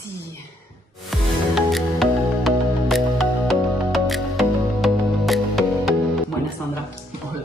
Sí. Buenas, Sandra.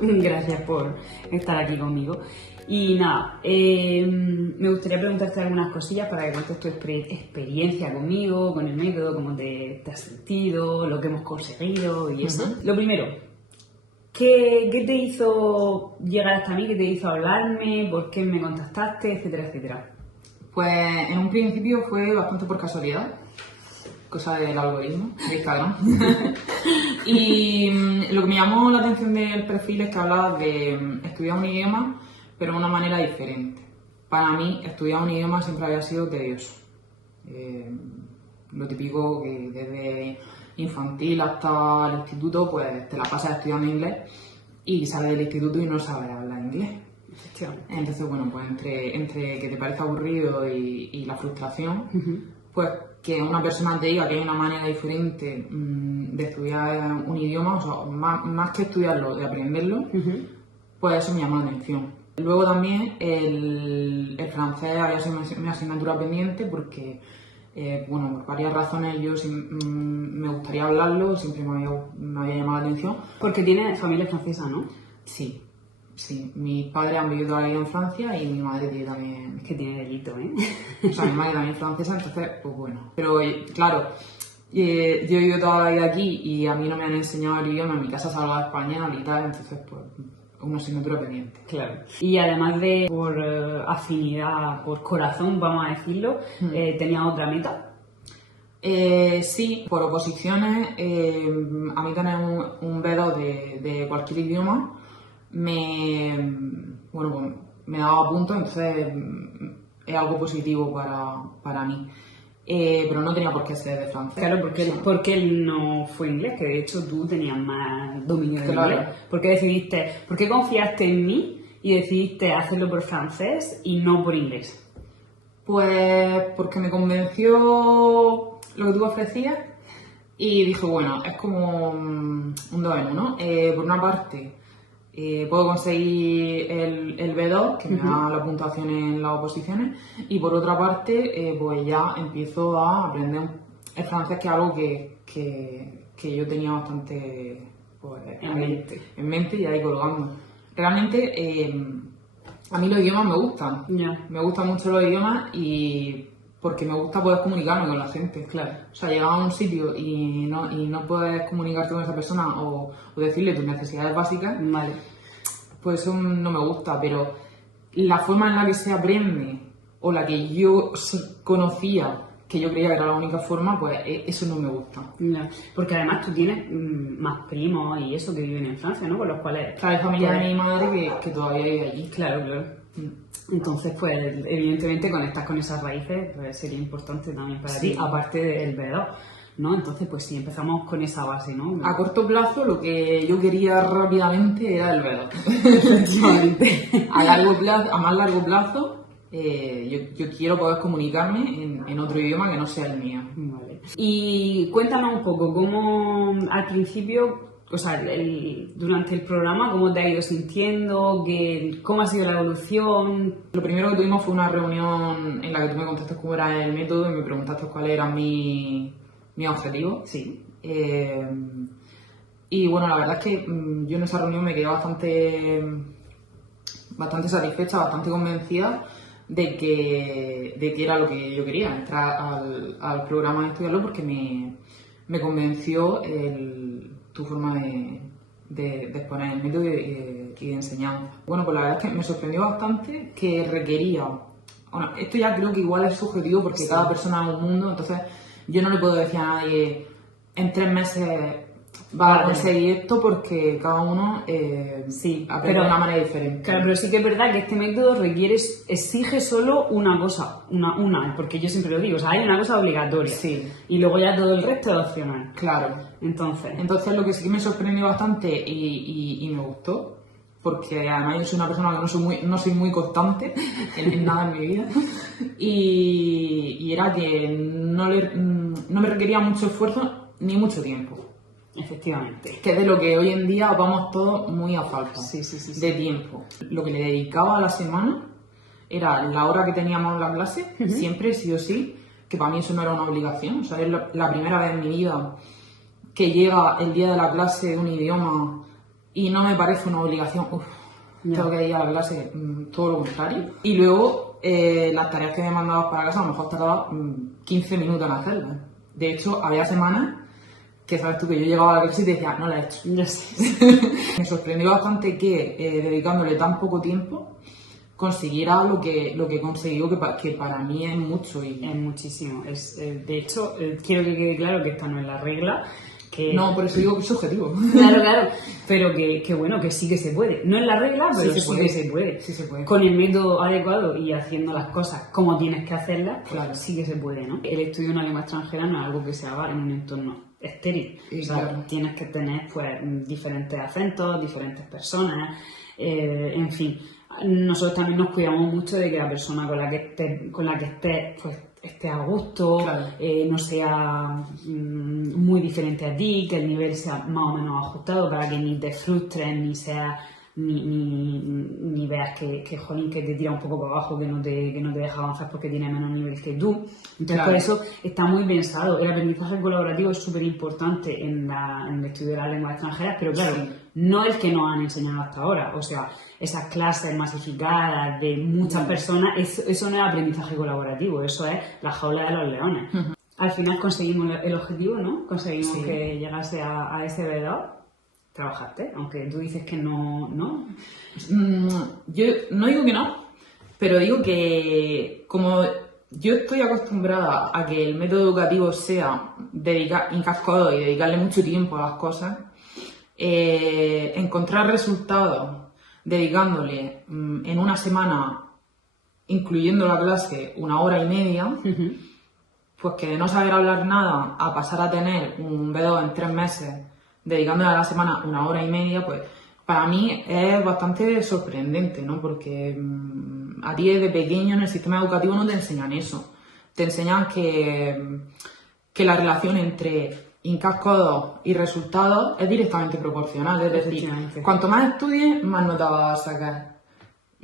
Gracias por estar aquí conmigo. Y nada, me gustaría preguntarte algunas cosillas para que cuentes tu experiencia conmigo, con el método, cómo te has sentido, lo que hemos conseguido y eso. Lo primero, ¿qué te hizo llegar hasta mí? ¿Qué te hizo hablarme? ¿Por qué me contactaste? Etcétera, etcétera. Pues en un principio fue bastante por casualidad, cosa del algoritmo de Instagram. Y lo que me llamó la atención del perfil es que hablaba de estudiar un idioma, pero de una manera diferente. Para mí, estudiar un idioma siempre había sido tedioso. Lo típico que desde infantil hasta el instituto, pues te la pasas estudiando inglés y sales del instituto y no sabes hablar inglés. Entonces, bueno, pues entre que te parece aburrido y la frustración, pues que una persona te diga que hay una manera diferente de estudiar un idioma, o sea, más que estudiarlo, de aprenderlo, pues eso me llamó la atención. Luego también el francés había sido mi asignatura pendiente porque, bueno, por varias razones yo me gustaría hablarlo, siempre me había llamado la atención. Porque tienes familia francesa, ¿no? Sí. Sí, mis padres han vivido toda la vida en Francia y mi madre tiene también... Es que tiene delito, ¿eh? O sea, mi madre también es francesa, entonces, pues bueno. Pero, claro, yo he vivido toda la vida aquí y a mí no me han enseñado el idioma, en mi casa se hablaba español y tal, entonces, pues, una asignatura pendiente. Claro. Y además de por afinidad, por corazón, vamos a decirlo, ¿tenías otra meta? Sí, por oposiciones, a mí tener un B2 de cualquier idioma me daba puntos, entonces es algo positivo para mí. Pero no tenía por qué ser de francés. Claro, porque él no fue inglés, que de hecho tú tenías más dominio del Claro. inglés. ¿Por qué confiaste en mí y decidiste hacerlo por francés y no por inglés? Pues porque me convenció lo que tú ofrecías y dije, bueno, es como un 2 en 1. Por una parte, puedo conseguir el B2, que me da la puntuación en las oposiciones, y por otra parte, pues ya empiezo a aprender el francés, que es algo que yo tenía bastante pues, en mente y ahí colgando. Realmente, a mí los idiomas me gustan. Yeah. Me gustan mucho los idiomas y porque me gusta poder comunicarme con la gente. Claro. O sea, llegar a un sitio y no puedes comunicarte con esa persona o decirle tus necesidades básicas, Vale. pues eso no me gusta, pero la forma en la que se aprende o la que yo conocía, que yo creía que era la única forma, pues eso no me gusta. Yeah. Porque además tú tienes más primos y eso que viven en Francia, ¿no? Con los cuales... Claro, hay familia de mi madre que todavía vive allí. Claro. Entonces, pues, evidentemente conectas con esas raíces, pues sería importante también para ti, aparte del B2, ¿no? Entonces, pues sí, empezamos con esa base, ¿no? A corto plazo, lo que yo quería rápidamente era el B2. Efectivamente. A más largo plazo, yo quiero poder comunicarme en otro idioma que no sea el mío. Vale. Y cuéntame un poco, cómo al principio... O sea, durante el programa, ¿cómo te has ido sintiendo? ¿Cómo ha sido la evolución? Lo primero que tuvimos fue una reunión en la que tú me contaste cómo era el método y me preguntaste cuáles eran mis objetivos. Sí. Y bueno, la verdad es que yo en esa reunión me quedé bastante satisfecha, bastante convencida de que era lo que yo quería, entrar al programa de estudiarlo, porque me convenció tu forma de exponer el método y de enseñanza. Bueno, pues la verdad es que me sorprendió bastante que requería... Bueno, esto ya creo que igual es subjetivo porque cada persona es un mundo, entonces yo no le puedo decir a nadie en 3 meses va a conseguir esto, porque cada uno aprende de una manera diferente. Claro, pero sí que es verdad que este método exige solo una cosa, porque yo siempre lo digo, o sea, hay una cosa obligatoria. Sí. Y luego ya todo el resto es opcional. Claro. Entonces lo que sí que me sorprendió bastante y me gustó, porque además yo soy una persona que no soy muy constante en nada en mi vida, y era que no me requería mucho esfuerzo ni mucho tiempo. Efectivamente. Que es de lo que hoy en día vamos todos muy a falta. Sí. De tiempo. Lo que le dedicaba a la semana era la hora que teníamos en la clase, siempre, sí o sí, que para mí eso no era una obligación. O sea, es la primera vez en mi vida que llega el día de la clase de un idioma y no me parece una obligación. Tengo que ir a la clase, todo lo contrario. Y luego, las tareas que me mandabas para casa, a lo mejor tardaba 15 minutos en hacerlas. De hecho, había semanas que sabes tú que yo llegaba a la clase y te decía, no la he hecho. Ya sé. Me sorprendió bastante que dedicándole tan poco tiempo consiguiera lo que consiguió, que para mí es mucho. Es muchísimo. De hecho, quiero que quede claro que esta no es la regla. No, por eso digo que es objetivo. Claro, pero que bueno, que sí que se puede. No es la regla, pero sí que se puede. Sí se puede. Con el método adecuado y haciendo las cosas como tienes que hacerlas, pues claro, sí que se puede, ¿no? El estudio de una lengua extranjera no es algo que se haga en un entorno estéril. O sea, claro, tienes que tener pues diferentes acentos, diferentes personas, en fin. Nosotros también nos cuidamos mucho de que la persona con la que estés, pues esté a gusto, claro, no sea muy diferente a ti, que el nivel sea más o menos ajustado para que ni te frustres, ni sea ni veas jolín, que te tira un poco para abajo, que no te deja avanzar porque tiene menos nivel que tú. Entonces, claro, por eso está muy pensado. El aprendizaje colaborativo es súper importante en el estudio de las lenguas extranjeras, pero claro, sí, no el que nos han enseñado hasta ahora. O sea, esas clases masificadas de muchas personas, eso no es aprendizaje colaborativo, eso es la jaula de los leones. Al final conseguimos el objetivo, ¿no? Conseguimos que llegase a ese B2. ¿Trabajaste? Aunque tú dices que no, ¿no? Yo no digo que no, pero digo que como yo estoy acostumbrada a que el método educativo sea encascado y dedicarle mucho tiempo a las cosas, encontrar resultados dedicándole en una semana, incluyendo la clase, 1 hora y media, pues que de no saber hablar nada a pasar a tener un B2 en 3 meses, dedicándole a la semana 1 hora y media, pues para mí es bastante sorprendente, ¿no? Porque a ti desde pequeño en el sistema educativo no te enseñan eso. Te enseñan que la relación entre incascados y resultados es directamente proporcional. Es decir, cuanto más estudies, más notas vas a sacar.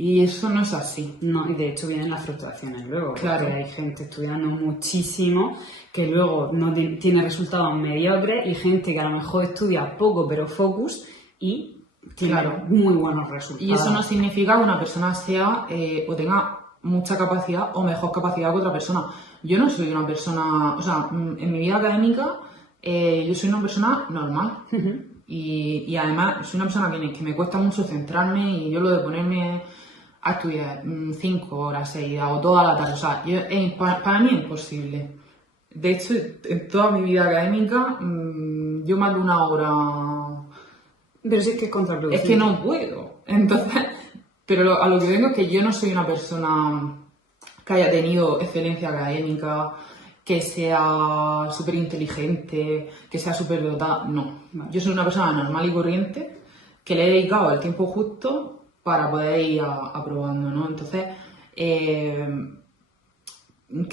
Y eso no es así. No, y de hecho vienen las frustraciones luego. Claro. Porque hay gente estudiando muchísimo que luego no tiene resultados mediocres y gente que a lo mejor estudia poco pero focus y tiene muy buenos resultados. Y eso no significa que una persona sea o tenga mucha capacidad o mejor capacidad que otra persona. Yo no soy una persona, o sea, en mi vida académica yo soy una persona normal. Y además soy una persona que me cuesta mucho centrarme, y yo lo de ponerme a estudiar 5 horas seguidas o toda la tarde, o sea, para mí es imposible. De hecho, en toda mi vida académica, yo más de 1 hora... Pero sí, es que es contraproducente. Es que no puedo. Entonces, pero a lo que vengo es que yo no soy una persona que haya tenido excelencia académica, que sea súper inteligente, que sea súper dotada. No. Yo soy una persona normal y corriente que le he dedicado el tiempo justo para poder ir aprobando, ¿no? Entonces, que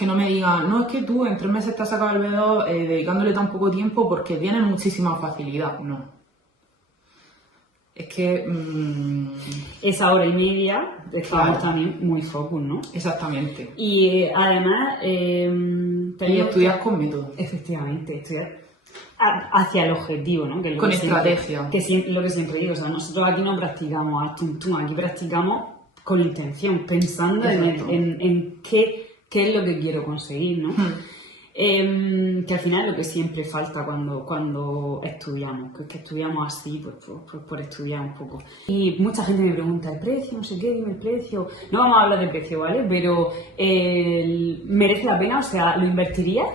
no me digan, no, es que tú en 3 meses te has sacado el B2 dedicándole tan poco tiempo porque tienes muchísima facilidad. No. Es que... esa hora y media estábamos también muy focus, ¿no? Exactamente. Y además... y estudias con método. Efectivamente, estudiar hacia el objetivo, ¿no? Que es lo con que estrategia. Lo que siempre digo, o sea, nosotros aquí no practicamos al tum-tum, aquí practicamos con intención, pensando en qué es lo que quiero conseguir, ¿no? Que al final es lo que siempre falta cuando estudiamos, que estudiamos así, pues por estudiar un poco. Y mucha gente me pregunta, ¿el precio? No sé qué, dime el precio. No vamos a hablar de precio, ¿vale? Pero ¿merece la pena? O sea, ¿lo invertirías?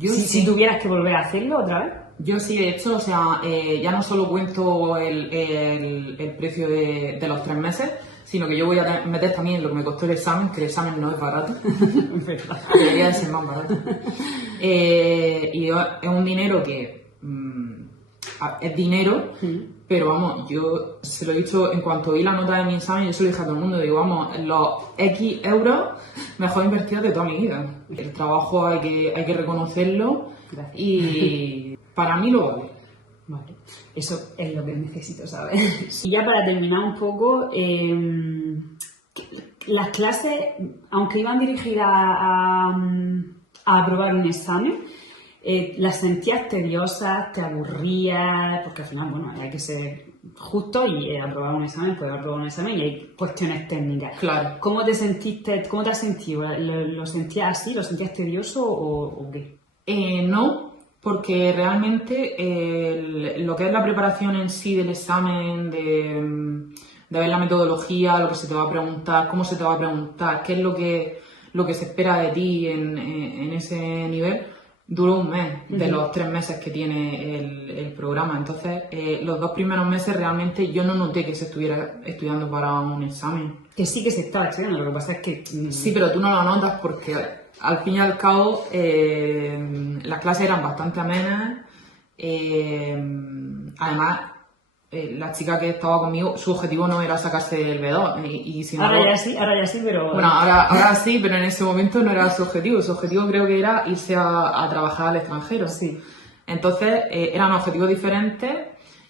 Si tuvieras que volver a hacerlo otra vez. Yo sí, de hecho, o sea, ya no solo cuento el precio de los 3 meses, sino que yo voy a meter también lo que me costó el examen, que el examen no es barato. Debería ser más barato. Y es un dinero que es dinero, pero vamos, yo se lo he dicho en cuanto vi la nota de mi examen, yo se lo dije a todo el mundo, digo, vamos, los X euros mejor invertidos de toda mi vida. El trabajo hay que reconocerlo. Gracias. Y para mí lo vale. Vale, eso es lo que necesito saber. Y ya para terminar un poco, las clases, aunque iban dirigidas a aprobar un examen, ¿las sentías tediosas, te aburrías? Porque al final, bueno, hay que ser justo y aprobar un examen, puedes aprobar un examen y hay cuestiones técnicas. Claro. ¿Cómo te sentiste, cómo te has sentido? ¿Lo sentías así? ¿Lo sentías tedioso o qué? No, porque realmente lo que es la preparación en sí del examen, de ver la metodología, lo que se te va a preguntar, cómo se te va a preguntar, qué es lo que se espera de ti en ese nivel, duró un mes de los 3 meses que tiene el programa. Entonces, los 2 primeros meses realmente yo no noté que se estuviera estudiando para un examen. Que sí que se estaba estudiando, lo que pasa es que... Sí, pero tú no lo notas porque al fin y al cabo las clases eran bastante amenas. Además, la chica que estaba conmigo, su objetivo no era sacarse el B2. Y sin ahora embargo, ya sí, pero... Bueno, ahora sí, pero en ese momento no era su objetivo. Su objetivo creo que era irse a trabajar al extranjero. Sí. Entonces, eran objetivos diferentes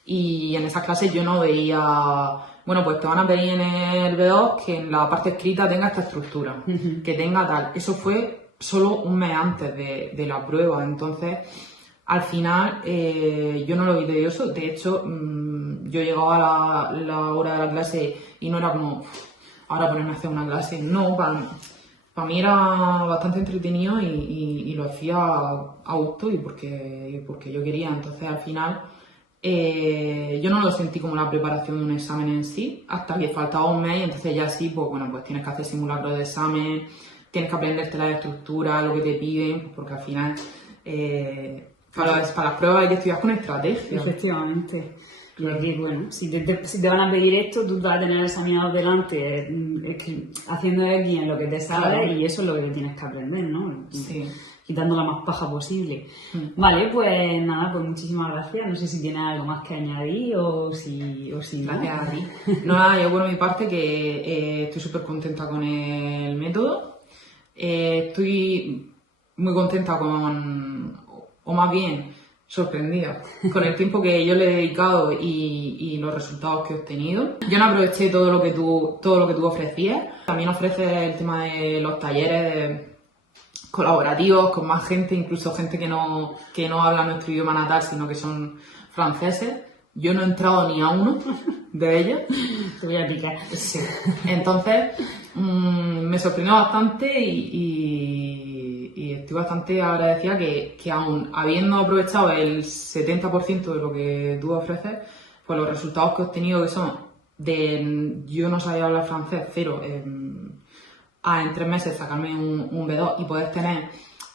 y en esas clases yo no veía... Bueno, pues te van a pedir en el B2 que en la parte escrita tenga esta estructura, que tenga tal. Eso fue solo un mes antes de la prueba. Entonces, al final, yo no lo vi tedioso. De hecho, yo llegaba a la hora de la clase y no era como, ahora ponerme a hacer una clase. No, para mí era bastante entretenido y lo hacía a gusto y porque yo quería. Entonces, al final, yo no lo sentí como la preparación de un examen en sí, hasta que faltaba un mes y entonces ya sí, pues bueno, pues tienes que hacer simulacros de examen, tienes que aprenderte la estructura, lo que te piden, porque al final... para las pruebas hay que estudiar con estrategia. Efectivamente. Y aquí, bueno, si te van a pedir esto, tú vas a tener el examinador delante haciendo aquí en lo que te sabes, claro. Y eso es lo que tienes que aprender, ¿no? Sí. Quitando la más paja posible. Vale, pues nada, pues muchísimas gracias. No sé si tienes algo más que añadir o si gracias a ti. No, nada, yo por mi parte que estoy súper contenta con el método. Estoy muy contenta o más bien sorprendida con el tiempo que yo le he dedicado y los resultados que he obtenido. Yo no aproveché todo lo que tú ofrecías. También ofreces el tema de los talleres colaborativos con más gente, incluso gente que no habla nuestro idioma natal, sino que son franceses. Yo no he entrado ni a uno de ellos. Te voy a picar. Sí. Entonces, me sorprendió bastante y estoy bastante agradecida que aún habiendo aprovechado el 70% de lo que tú ofreces, pues los resultados que he obtenido, que son de yo no sabía hablar francés, 0, a en 3 meses sacarme un B2 y poder tener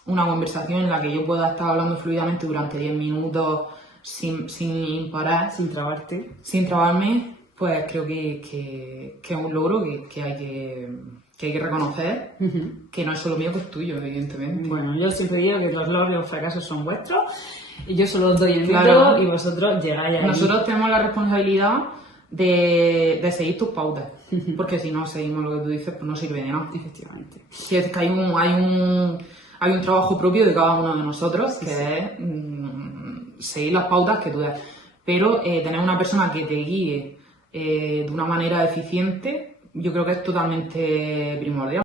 una conversación en la que yo pueda estar hablando fluidamente durante 10 minutos sin parar, sin trabarme, pues creo que es un logro que hay que reconocer, que no es solo mío, que es tuyo, evidentemente. Bueno, yo siempre digo que los logros y los fracasos son vuestros y yo solo os doy el método y vosotros llegáis ahí. Nosotros tenemos la responsabilidad de seguir tus pautas, porque si no seguimos lo que tú dices, pues no sirve de nada. Efectivamente. Si es que hay un trabajo propio de cada uno de nosotros, que es seguir las pautas que tú das. Pero tener una persona que te guíe de una manera eficiente, yo creo que es totalmente primordial.